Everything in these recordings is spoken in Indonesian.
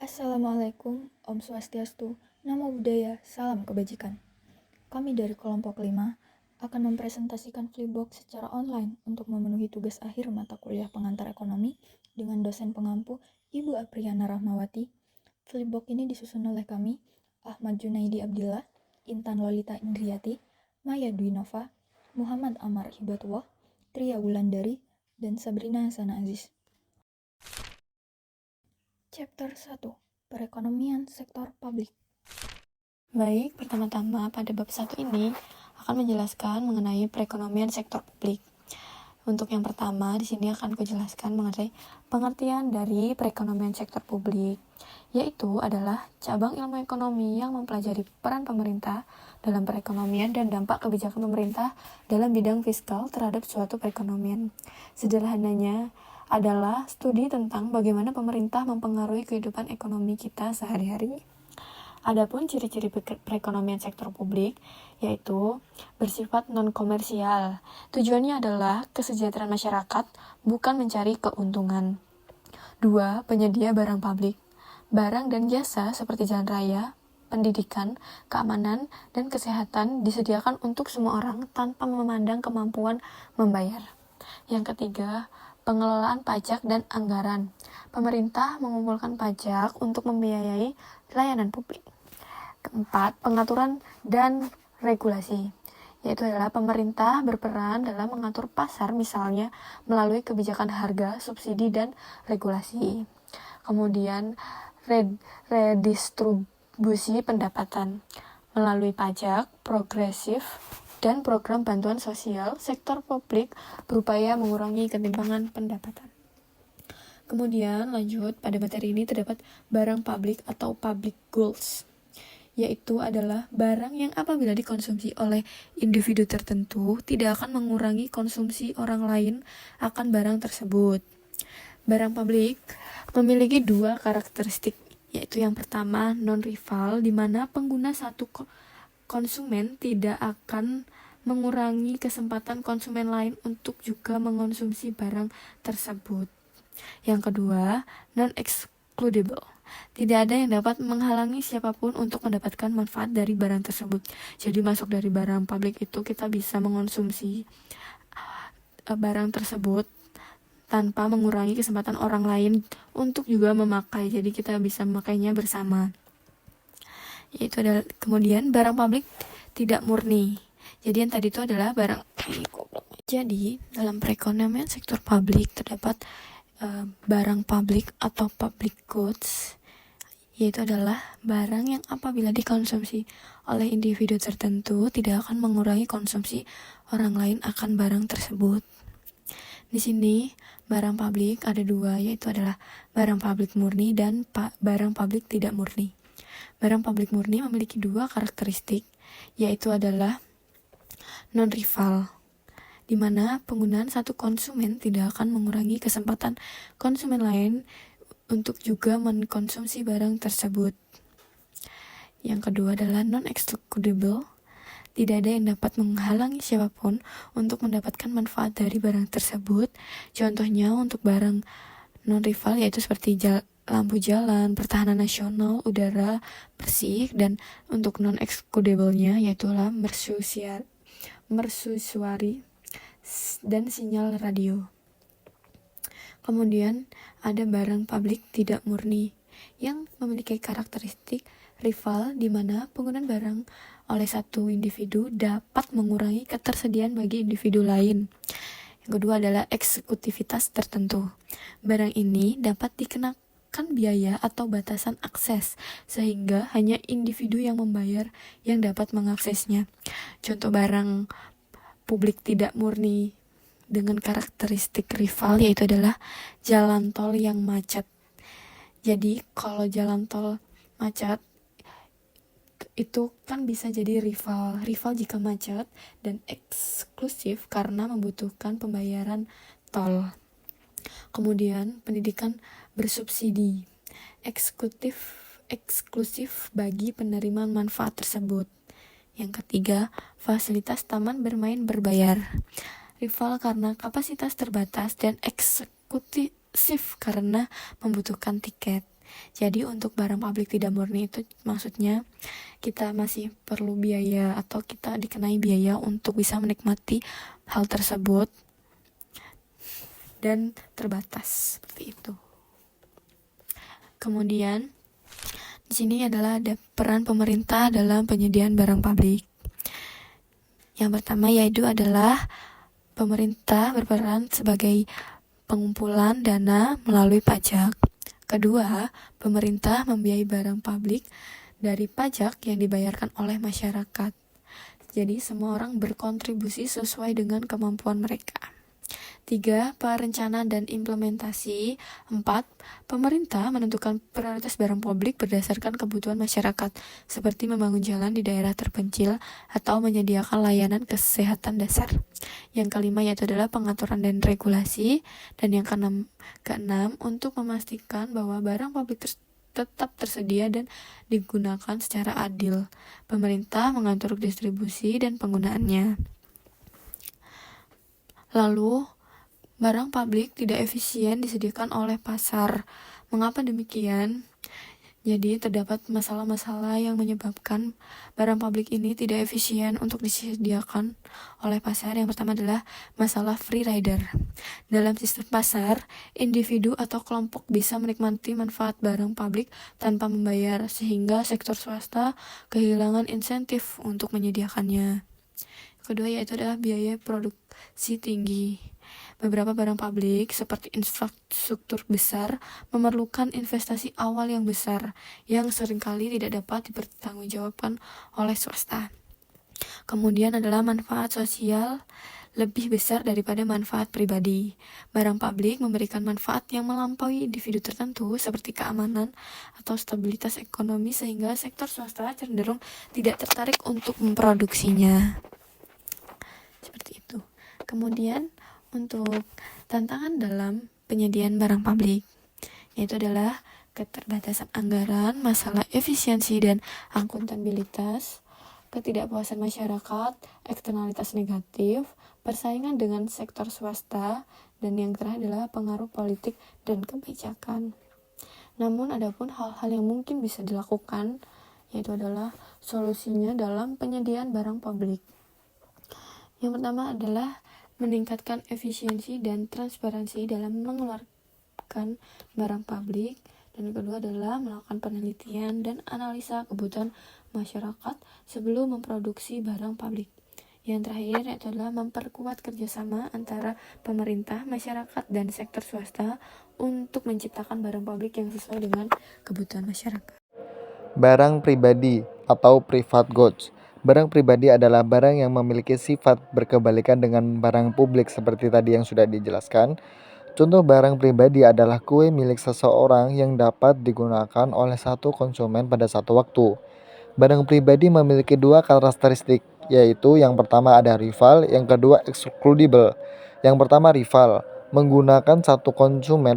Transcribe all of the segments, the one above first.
Assalamualaikum, Om Swastiastu, Namo Buddhaya, Salam Kebajikan. Kami dari kelompok 5 akan mempresentasikan Flipbox secara online untuk memenuhi tugas akhir mata kuliah pengantar ekonomi dengan dosen pengampu Ibu Apriana Rahmawati. Flipbox ini disusun oleh kami, Ahmad Junaidi Abdillah, Intan Lolita Indriati, Maya Dwinova, Muhammad Amar Hibatullah, Tria Wulandari, dan Sabrina Hasana Aziz. Chapter 1, Perekonomian Sektor Publik. Baik, pertama-tama pada bab 1 ini akan menjelaskan mengenai perekonomian sektor publik. Untuk yang pertama, di sini akan kujelaskan mengenai pengertian dari perekonomian sektor publik, yaitu adalah cabang ilmu ekonomi yang mempelajari peran pemerintah dalam perekonomian dan dampak kebijakan pemerintah dalam bidang fiskal terhadap suatu perekonomian. Sederhananya adalah studi tentang bagaimana pemerintah mempengaruhi kehidupan ekonomi kita sehari-hari. Adapun ciri-ciri perekonomian sektor publik yaitu bersifat non-komersial. Tujuannya adalah kesejahteraan masyarakat, bukan mencari keuntungan. 2. Penyedia barang publik. Barang dan jasa seperti jalan raya, pendidikan, keamanan, dan kesehatan disediakan untuk semua orang tanpa memandang kemampuan membayar. Yang ketiga, pengelolaan pajak dan anggaran. Pemerintah mengumpulkan pajak untuk membiayai layanan publik. Keempat, pengaturan dan regulasi, yaitu adalah pemerintah berperan dalam mengatur pasar misalnya melalui kebijakan harga, subsidi, dan regulasi. Kemudian, redistribusi pendapatan melalui pajak progresif dan program bantuan sosial. Sektor publik berupaya mengurangi ketimpangan pendapatan. Kemudian lanjut, pada materi ini terdapat barang publik atau public goods, yaitu adalah barang yang apabila dikonsumsi oleh individu tertentu tidak akan mengurangi konsumsi orang lain akan barang tersebut. Barang publik memiliki dua karakteristik, yaitu yang pertama non-rival, di mana pengguna satu konsumen tidak akan mengurangi kesempatan konsumen lain untuk juga mengonsumsi barang tersebut. Yang kedua, non-excludable. Tidak ada yang dapat menghalangi siapapun untuk mendapatkan manfaat dari barang tersebut. Jadi masuk dari barang publik itu kita bisa mengonsumsi barang tersebut tanpa mengurangi kesempatan orang lain untuk juga memakai. Jadi kita bisa memakainya bersama. Yaitu adalah kemudian barang publik tidak murni. Jadi yang tadi itu adalah barang. Jadi dalam perekonomian sektor publik terdapat barang publik atau public goods, yaitu adalah barang yang apabila dikonsumsi oleh individu tertentu tidak akan mengurangi konsumsi orang lain akan barang tersebut. Di sini barang publik ada dua, yaitu adalah barang publik murni dan barang publik tidak murni. Barang publik murni memiliki dua karakteristik, yaitu adalah non-rival, di mana penggunaan satu konsumen tidak akan mengurangi kesempatan konsumen lain untuk juga mengkonsumsi barang tersebut. Yang kedua adalah non-excludable. Tidak ada yang dapat menghalangi siapapun untuk mendapatkan manfaat dari barang tersebut. Contohnya untuk barang non-rival yaitu seperti lampu jalan, pertahanan nasional, udara bersih, dan untuk non-excludable-nya yaitulah mercusuari dan sinyal radio. Kemudian ada barang publik tidak murni yang memiliki karakteristik rival, di mana penggunaan barang oleh satu individu dapat mengurangi ketersediaan bagi individu lain. Yang kedua adalah eksklusivitas tertentu. Barang ini dapat dikenakan biaya atau batasan akses, sehingga hanya individu yang membayar yang dapat mengaksesnya. Contoh barang publik tidak murni dengan karakteristik rival yaitu adalah jalan tol yang macet. Jadi kalau jalan tol macet itu kan bisa jadi rival jika macet, dan eksklusif karena membutuhkan pembayaran tol. Kemudian pendidikan bersubsidi, eksklusif bagi penerima manfaat tersebut. Yang ketiga, fasilitas taman bermain berbayar. Rival karena kapasitas terbatas dan eksekutif karena membutuhkan tiket. Jadi untuk barang publik tidak murni itu maksudnya kita masih perlu biaya atau kita dikenai biaya untuk bisa menikmati hal tersebut dan terbatas seperti itu. Kemudian di sini adalah ada peran pemerintah dalam penyediaan barang publik. Yang pertama yaitu adalah pemerintah berperan sebagai pengumpulan dana melalui pajak. Kedua, pemerintah membiayai barang publik dari pajak yang dibayarkan oleh masyarakat. Jadi semua orang berkontribusi sesuai dengan kemampuan mereka. 3. Perencanaan dan implementasi. 4. Pemerintah menentukan prioritas barang publik berdasarkan kebutuhan masyarakat, seperti membangun jalan di daerah terpencil atau menyediakan layanan kesehatan dasar. Yang kelima yaitu adalah pengaturan dan regulasi. Dan yang keenam untuk memastikan bahwa barang publik tetap tersedia dan digunakan secara adil. Pemerintah mengatur distribusi dan penggunaannya. Lalu, barang publik tidak efisien disediakan oleh pasar. Mengapa demikian? Jadi terdapat masalah-masalah yang menyebabkan barang publik ini tidak efisien untuk disediakan oleh pasar. Yang pertama adalah masalah free rider. Dalam sistem pasar, individu atau kelompok bisa menikmati manfaat barang publik tanpa membayar, sehingga sektor swasta kehilangan insentif untuk menyediakannya. Kedua yaitu adalah biaya produksi tinggi. Beberapa barang publik seperti infrastruktur besar memerlukan investasi awal yang besar yang seringkali tidak dapat dipertanggungjawabkan oleh swasta. Kemudian adalah manfaat sosial lebih besar daripada manfaat pribadi. Barang publik memberikan manfaat yang melampaui individu tertentu seperti keamanan atau stabilitas ekonomi, sehingga sektor swasta cenderung tidak tertarik untuk memproduksinya. Seperti itu. Kemudian untuk tantangan dalam penyediaan barang publik, yaitu adalah keterbatasan anggaran, masalah efisiensi dan akuntabilitas, ketidakpuasan masyarakat, eksternalitas negatif, persaingan dengan sektor swasta, dan yang terakhir adalah pengaruh politik dan kebijakan. Namun adapun hal-hal yang mungkin bisa dilakukan, yaitu adalah solusinya dalam penyediaan barang publik. Yang pertama adalah meningkatkan efisiensi dan transparansi dalam mengeluarkan barang publik. Dan yang kedua adalah melakukan penelitian dan analisa kebutuhan masyarakat sebelum memproduksi barang publik. Yang terakhir yaitu adalah memperkuat kerjasama antara pemerintah, masyarakat, dan sektor swasta untuk menciptakan barang publik yang sesuai dengan kebutuhan masyarakat. Barang pribadi atau private goods. Barang pribadi adalah barang yang memiliki sifat berkebalikan dengan barang publik seperti tadi yang sudah dijelaskan. Contoh barang pribadi adalah kue milik seseorang yang dapat digunakan oleh satu konsumen pada satu waktu. Barang pribadi memiliki dua karakteristik, yaitu yang pertama ada rival, yang kedua excludable. Yang pertama rival, penggunaan satu konsumen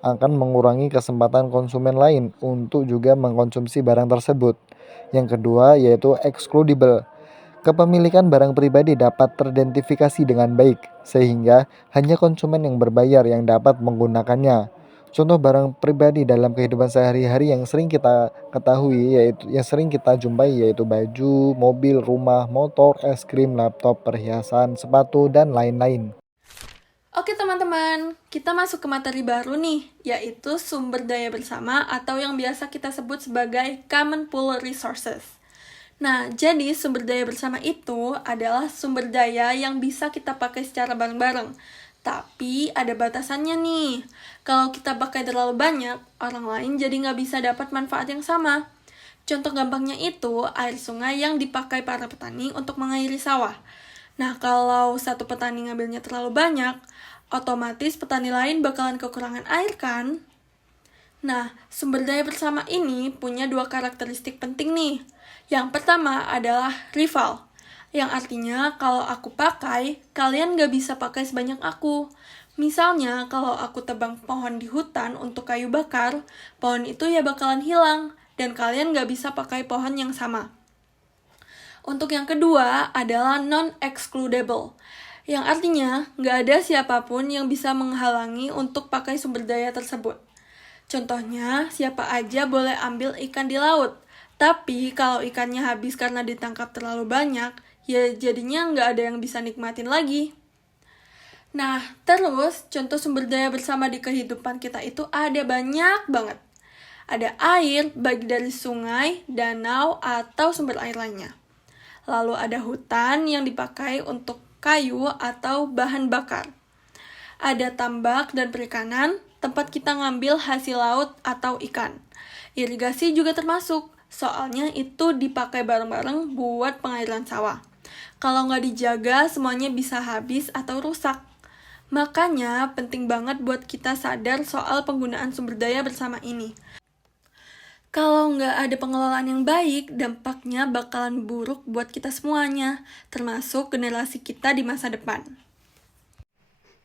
akan mengurangi kesempatan konsumen lain untuk juga mengkonsumsi barang tersebut. Yang kedua yaitu excludable. Kepemilikan barang pribadi dapat teridentifikasi dengan baik, sehingga hanya konsumen yang berbayar yang dapat menggunakannya. Contoh barang pribadi dalam kehidupan sehari-hari yang sering kita ketahui yang sering kita jumpai yaitu baju, mobil, rumah, motor, es krim, laptop, perhiasan, sepatu, dan lain-lain. Oke teman-teman, kita masuk ke materi baru nih, yaitu sumber daya bersama atau yang biasa kita sebut sebagai common pool resources. Nah, jadi sumber daya bersama itu adalah sumber daya yang bisa kita pakai secara bareng-bareng. Tapi ada batasannya nih. Kalau kita pakai terlalu banyak, orang lain jadi nggak bisa dapat manfaat yang sama. Contoh gampangnya itu air sungai yang dipakai para petani untuk mengairi sawah. Nah, kalau satu petani ngambilnya terlalu banyak, otomatis petani lain bakalan kekurangan air kan? Nah, sumber daya bersama ini punya dua karakteristik penting nih. Yang pertama adalah rival, yang artinya kalau aku pakai, kalian gak bisa pakai sebanyak aku. Misalnya, kalau aku tebang pohon di hutan untuk kayu bakar, pohon itu ya bakalan hilang, dan kalian gak bisa pakai pohon yang sama. Untuk yang kedua adalah non-excludable, yang artinya nggak ada siapapun yang bisa menghalangi untuk pakai sumber daya tersebut. Contohnya, siapa aja boleh ambil ikan di laut. Tapi kalau ikannya habis karena ditangkap terlalu banyak, ya jadinya nggak ada yang bisa nikmatin lagi. Nah, terus contoh sumber daya bersama di kehidupan kita itu ada banyak banget. Ada air, baik dari sungai, danau, atau sumber air lainnya. Lalu ada hutan yang dipakai untuk kayu atau bahan bakar. Ada tambak dan perikanan, tempat kita ngambil hasil laut atau ikan. Irigasi juga termasuk, soalnya itu dipakai bareng-bareng buat pengairan sawah. Kalau nggak dijaga, semuanya bisa habis atau rusak. Makanya penting banget buat kita sadar soal penggunaan sumber daya bersama ini. Kalau nggak ada pengelolaan yang baik, dampaknya bakalan buruk buat kita semuanya, termasuk generasi kita di masa depan.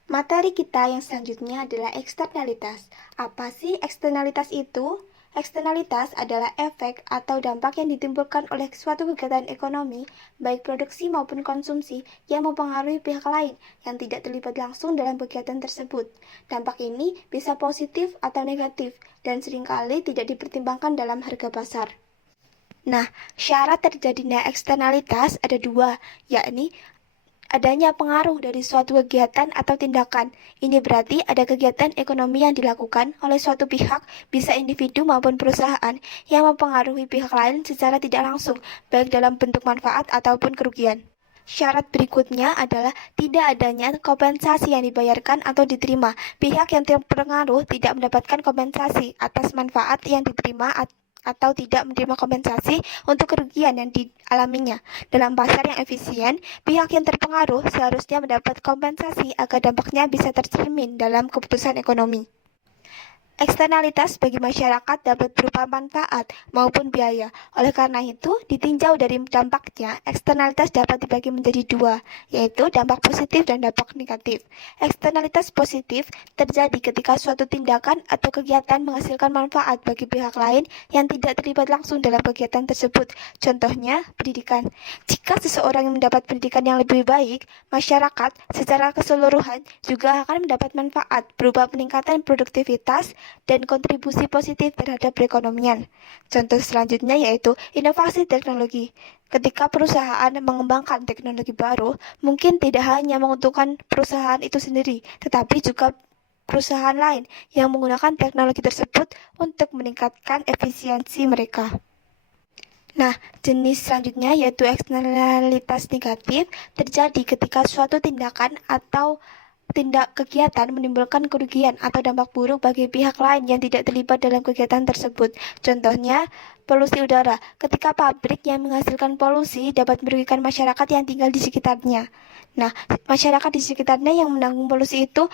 Materi kita yang selanjutnya adalah eksternalitas. Apa sih eksternalitas itu? Eksternalitas adalah efek atau dampak yang ditimbulkan oleh suatu kegiatan ekonomi, baik produksi maupun konsumsi, yang mempengaruhi pihak lain yang tidak terlibat langsung dalam kegiatan tersebut. Dampak ini bisa positif atau negatif, dan seringkali tidak dipertimbangkan dalam harga pasar. Nah, syarat terjadinya eksternalitas ada dua, yakni adanya pengaruh dari suatu kegiatan atau tindakan. Ini berarti ada kegiatan ekonomi yang dilakukan oleh suatu pihak, bisa individu maupun perusahaan, yang mempengaruhi pihak lain secara tidak langsung, baik dalam bentuk manfaat ataupun kerugian. Syarat berikutnya adalah tidak adanya kompensasi yang dibayarkan atau diterima. Pihak yang terpengaruh tidak mendapatkan kompensasi atas manfaat yang diterima atau tidak menerima kompensasi untuk kerugian yang dialaminya. Dalam pasar yang efisien, pihak yang terpengaruh seharusnya mendapat kompensasi agar dampaknya bisa tercermin dalam keputusan ekonomi. Eksternalitas bagi masyarakat dapat berupa manfaat maupun biaya. Oleh karena itu, ditinjau dari dampaknya, eksternalitas dapat dibagi menjadi dua, yaitu dampak positif dan dampak negatif. Eksternalitas positif terjadi ketika suatu tindakan atau kegiatan menghasilkan manfaat bagi pihak lain yang tidak terlibat langsung dalam kegiatan tersebut. Contohnya, pendidikan. Jika seseorang yang mendapat pendidikan yang lebih baik, masyarakat secara keseluruhan juga akan mendapat manfaat berupa peningkatan produktivitas dan kontribusi positif terhadap perekonomian. Contoh selanjutnya yaitu inovasi teknologi. Ketika perusahaan mengembangkan teknologi baru, mungkin tidak hanya menguntungkan perusahaan itu sendiri, tetapi juga perusahaan lain yang menggunakan teknologi tersebut untuk meningkatkan efisiensi mereka. Nah, jenis selanjutnya yaitu eksternalitas negatif terjadi ketika suatu tindakan atau kegiatan menimbulkan kerugian atau dampak buruk bagi pihak lain yang tidak terlibat dalam kegiatan tersebut. Contohnya, polusi udara. Ketika pabrik yang menghasilkan polusi dapat merugikan masyarakat yang tinggal di sekitarnya. Nah, masyarakat di sekitarnya yang menanggung polusi itu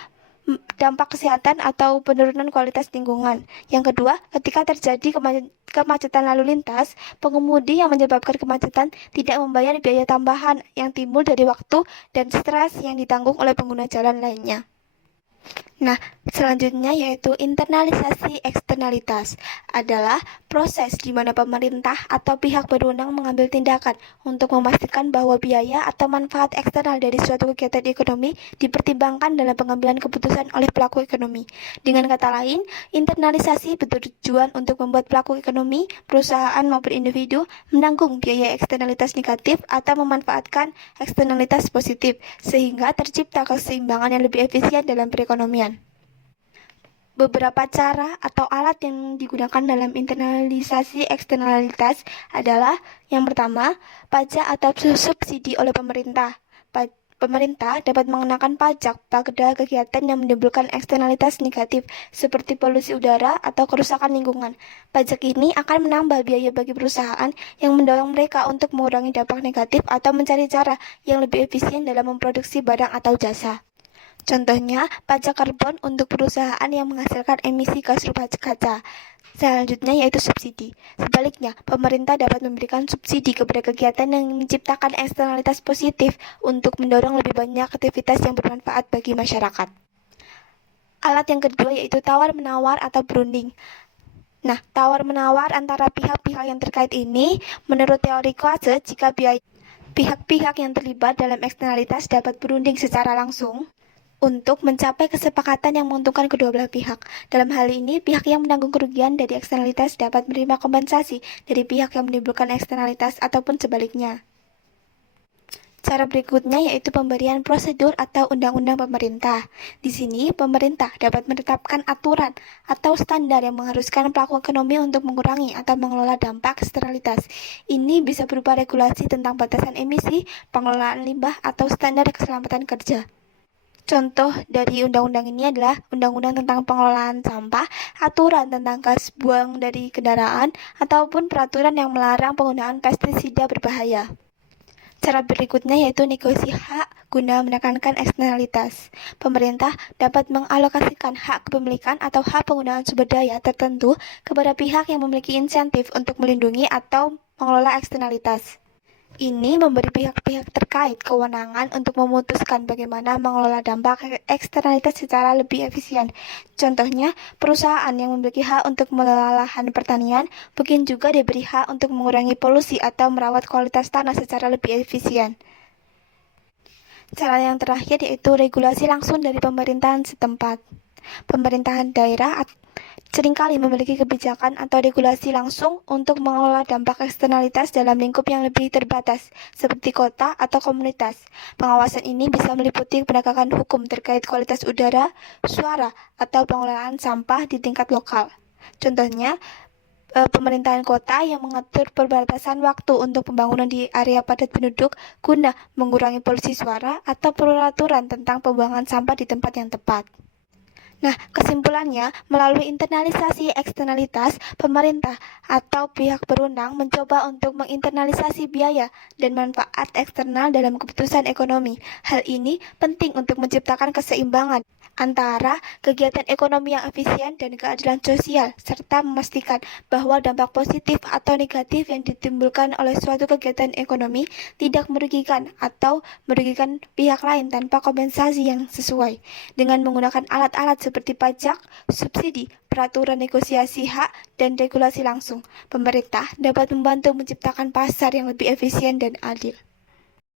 dampak kesehatan atau penurunan kualitas lingkungan. Yang kedua, ketika terjadi kemacetan lalu lintas, pengemudi yang menyebabkan kemacetan tidak membayar biaya tambahan yang timbul dari waktu dan stres yang ditanggung oleh pengguna jalan lainnya. Nah, selanjutnya yaitu internalisasi eksternalitas adalah proses di mana pemerintah atau pihak berwenang mengambil tindakan untuk memastikan bahwa biaya atau manfaat eksternal dari suatu kegiatan ekonomi dipertimbangkan dalam pengambilan keputusan oleh pelaku ekonomi. Dengan kata lain, internalisasi bertujuan untuk membuat pelaku ekonomi, perusahaan maupun individu menanggung biaya eksternalitas negatif atau memanfaatkan eksternalitas positif, sehingga tercipta keseimbangan yang lebih efisien dalam perekonomian. Beberapa cara atau alat yang digunakan dalam internalisasi eksternalitas adalah yang pertama, pajak atau subsidi oleh pemerintah. Pemerintah dapat mengenakan pajak pada kegiatan yang menimbulkan eksternalitas negatif seperti polusi udara atau kerusakan lingkungan. Pajak ini akan menambah biaya bagi perusahaan yang mendorong mereka untuk mengurangi dampak negatif atau mencari cara yang lebih efisien dalam memproduksi barang atau jasa. Contohnya, pajak karbon untuk perusahaan yang menghasilkan emisi gas rumah kaca. Selanjutnya yaitu subsidi. Sebaliknya, pemerintah dapat memberikan subsidi kepada kegiatan yang menciptakan eksternalitas positif untuk mendorong lebih banyak aktivitas yang bermanfaat bagi masyarakat. Alat yang kedua yaitu tawar-menawar atau berunding. Nah, tawar-menawar antara pihak-pihak yang terkait ini, menurut teori Coase, jika pihak-pihak yang terlibat dalam eksternalitas dapat berunding secara langsung untuk mencapai kesepakatan yang menguntungkan kedua belah pihak. Dalam hal ini, pihak yang menanggung kerugian dari eksternalitas dapat menerima kompensasi dari pihak yang menimbulkan eksternalitas ataupun sebaliknya. Cara berikutnya yaitu pemberian prosedur atau undang-undang pemerintah. Di sini, pemerintah dapat menetapkan aturan atau standar yang mengharuskan pelaku ekonomi untuk mengurangi atau mengelola dampak eksternalitas. Ini bisa berupa regulasi tentang batasan emisi, pengelolaan limbah, atau standar keselamatan kerja. Contoh dari undang-undang ini adalah Undang-Undang tentang Pengelolaan Sampah, aturan tentang gas buang dari kendaraan, ataupun peraturan yang melarang penggunaan pestisida berbahaya. Cara berikutnya yaitu negosiasi hak guna menekankan eksternalitas. Pemerintah dapat mengalokasikan hak kepemilikan atau hak penggunaan sumber daya tertentu kepada pihak yang memiliki insentif untuk melindungi atau mengelola eksternalitas. Ini memberi pihak-pihak terkait kewenangan untuk memutuskan bagaimana mengelola dampak eksternalitas secara lebih efisien. Contohnya, perusahaan yang memiliki hak untuk mengelola lahan pertanian mungkin juga diberi hak untuk mengurangi polusi atau merawat kualitas tanah secara lebih efisien. Cara yang terakhir yaitu regulasi langsung dari pemerintahan setempat. Pemerintahan daerah seringkali memiliki kebijakan atau regulasi langsung untuk mengelola dampak eksternalitas dalam lingkup yang lebih terbatas, seperti kota atau komunitas. Pengawasan ini bisa meliputi penegakan hukum terkait kualitas udara, suara, atau pengelolaan sampah di tingkat lokal. Contohnya, pemerintahan kota yang mengatur perbatasan waktu untuk pembangunan di area padat penduduk guna mengurangi polusi suara atau peraturan tentang pembuangan sampah di tempat yang tepat. Nah, kesimpulannya, melalui internalisasi eksternalitas, pemerintah atau pihak berwenang mencoba untuk menginternalisasi biaya dan manfaat eksternal dalam keputusan ekonomi. Hal ini penting untuk menciptakan keseimbangan antara kegiatan ekonomi yang efisien dan keadilan sosial, serta memastikan bahwa dampak positif atau negatif yang ditimbulkan oleh suatu kegiatan ekonomi tidak merugikan atau merugikan pihak lain tanpa kompensasi yang sesuai. Dengan menggunakan alat-alat seperti pajak, subsidi, peraturan negosiasi hak, dan regulasi langsung, pemerintah dapat membantu menciptakan pasar yang lebih efisien dan adil.